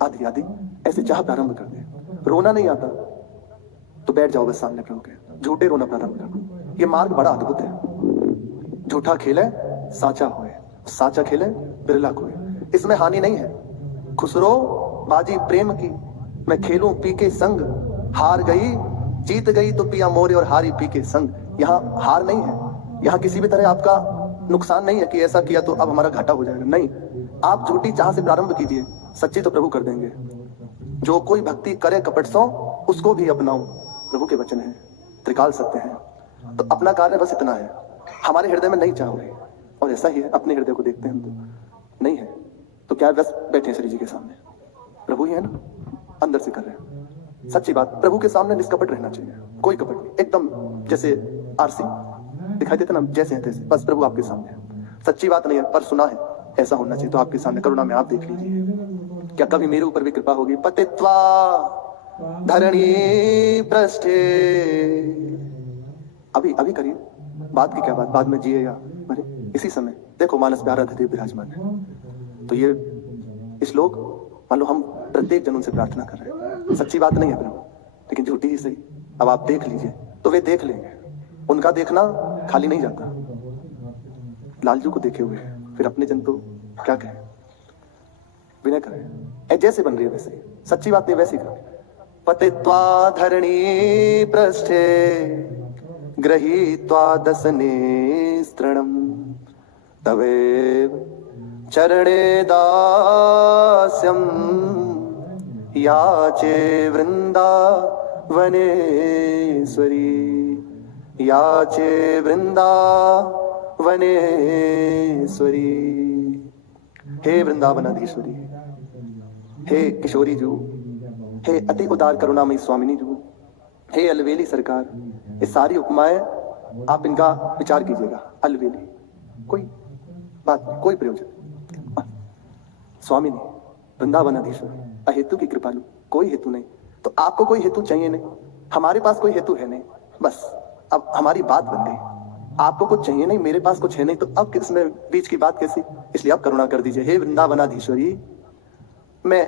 आदि आदि ऐसे चाह प्रारंभ कर दे। रोना नहीं आता तो बैठ जाओ बस सामने प्रभु के, झूठे रोना प्रारंभ कर दो। ये मार्ग बड़ा अद्भुत है। झूठा खेले साचा होए, साचा खेले बिरला कोए। इसमें हानि नहीं है। खुसरो बाजी प्रेम की, मैं खेलूं पी के संग, हार गई जीत गई तो पिया मोरे और हारी पी के संग। यहाँ हार नहीं है, यहाँ किसी भी तरह आपका नुकसान नहीं है कि ऐसा किया तो अब हमारा घाटा हो जाएगा। नहीं, आप झूठी चाह से प्रारंभ कीजिए, सच्ची तो प्रभु कर देंगे। जो कोई भक्ति करे कपट सो, उसको भी अपनाऊं, प्रभु के वचन है, त्रिकाल सत्य है। तो अपना कार्य बस इतना है, हमारे हृदय में नहीं चाह रही, और ऐसा ही है, अपने हृदय को देखते हैं तो नहीं है तो क्या बस बैठे श्री जी के सामने, प्रभु ही है ना, अंदर से कर रहे हैं। सच्ची बात, प्रभु के सामने निष्कपट रहना चाहिए, कोई कपट नहीं, एकदम जैसे आरसी दिखाई देता ना, जैसे है तैसे, बस प्रभु आपके सामने है। सच्ची बात नहीं है पर सुना है, ऐसा होना चाहिए। तो आपके सामने करुणा में आप देख लीजिए, क्या कभी मेरे ऊपर भी कृपा होगी। पतित्वा धरणी पृष्ठे, अभी अभी करिए, बात की क्या बात, बाद में जिए या मरे, इसी समय देखो मानस में आराध्य देव विराजमान है। तो ये श्लोक मान लो हम प्रत्येक जन उनसे प्रार्थना कर रहे हैं, सच्ची बात नहीं है प्रभु, लेकिन झूठी ही सही। अब आप देख लीजिए तो वे देख लेंगे, उनका देखना खाली नहीं जाता। लालजू को देखे हुए फिर अपने जन तो क्या कहें, विनय करें, जैसे बन रही है वैसे ही, सच्ची बात नहीं वैसी करें। पतित्वा धरणी पृष्ठे गृहीत्वा दसने स्तृणम, तवेव चरणे दास्यम याचे वृंदावनेश्वरी, याचे वृंदावनेश्वरी। हे वृंदावनाधीश्वरी, हे किशोरी जू, हे अति उदार करुणामयी स्वामिनी जू, हे अलवेली सरकार, ये सारी उपमाएं आप इनका विचार कीजिएगा। अलवेली कोई बात नहीं, कोई प्रयोजन, स्वामिनी वृंदावनाधीश्वरी, अहेतु की कृपालु, कोई हेतु नहीं। तो आपको कोई हेतु चाहिए नहीं, हमारे पास कोई हेतु है नहीं, बस अब हमारी बात बन गई। आपको कुछ चाहिए नहीं, मेरे पास कुछ है नहीं, तो अब किसमें बीच की बात कैसी, इसलिए आप करुणा कर दीजिए। हे वृंदावनाधीश्वरी, मैं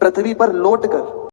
पृथ्वी पर लौट कर